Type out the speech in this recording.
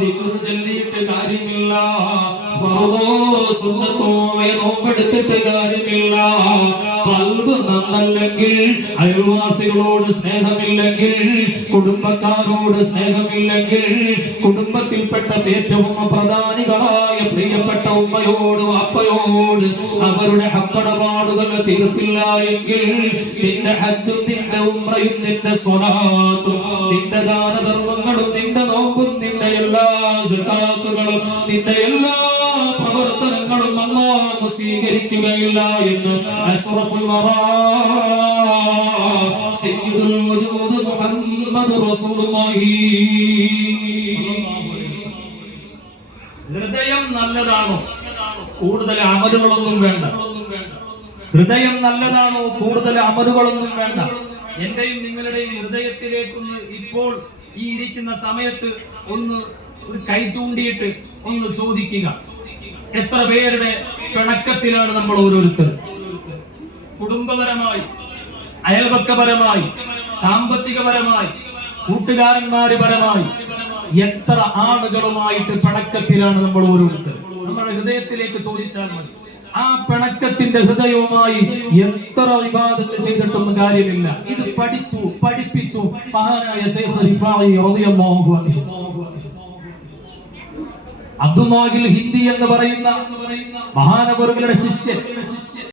ദിക്ർ ചൊല്ലിയിട്ട് കാര്യമില്ല, ഫർദോ സുന്നത്തോ നോമ്പെടുത്തിട്ട് കാര്യമില്ല. ഖൽബ് നന്നല്ലെങ്കിൽ, അയൽവാസികളോട് സ്നേഹമില്ലെങ്കിൽ, കുടുംബക്കാരോട് സ്നേഹമില്ലെങ്കിൽ, കുടുംബത്തിൽപ്പെട്ട ഏറ്റവും പ്രധാനികളായ പ്രിയപ്പെട്ട ഉമ്മയോട് വാപ്പയോട് അവരുടെ ഹക്കടപാടുകൾ തീർത്തില്ല എങ്കിൽ നിന്റെ ഹജ്ജും നിന്റെ ഉംറയും നിന്റെ സ്വലാത്തും നിന്റെ ദാനധർമ്മങ്ങളും നിന്റെ നോമ്പും നിന്റെ എല്ലാ സകാത്തുകളും നിന്റെ എല്ലാ പ്രവർത്തനങ്ങളും അല്ലാഹു സ്വീകരിക്കുകയില്ല എന്ന് അഷ്റഫുൽ വറാ സയ്യിദുൽ വജൂദ് മുഹമ്മദ് റസൂലുള്ളാഹി. ഹൃദയം നല്ലതാണോ? കൂടുതൽ അമലുകളൊന്നും വേണ്ട. ഹൃദയം നല്ലതാണോ? കൂടുതൽ അമലുകളൊന്നും വേണ്ട. എന്റെയും നിങ്ങളുടെയും ഹൃദയത്തിലേക്കൊന്ന് ഇപ്പോൾ ഈ ഇരിക്കുന്ന സമയത്ത് ഒന്ന് ഒരു കൈ ചൂണ്ടിയിട്ട് ഒന്ന് ചോദിക്കുക, എത്ര പേരുടെ പിണക്കത്തിലാണ് നമ്മൾ ഓരോരുത്തർ? കുടുംബപരമായി, അയൽപക്കപരമായി, സാമ്പത്തികപരമായി, കൂട്ടുകാരന്മാരുപരമായി എത്ര ആളുകളുമായിട്ട് പിണക്കത്തിലാണ് നമ്മൾ ഓരോരുത്തർ? നമ്മുടെ ഹൃദയത്തിലേക്ക് ചോദിച്ചാൽ മതി. ആ പിണക്കത്തിന്റെ ഹൃദയവുമായി എത്ര ഇബാദത്ത് ചെയ്തിട്ടും കാര്യമില്ല. ഇത് പഠിപ്പിച്ചു മഹാനായ ശൈഖ് റിഫായി റളിയല്ലാഹു അൻഹു. അബ്ദുല്ലാഹിൽ ഹിന്ദി എന്ന് പറയുന്ന മഹാനവറുകളുടെ ശിഷ്യൻ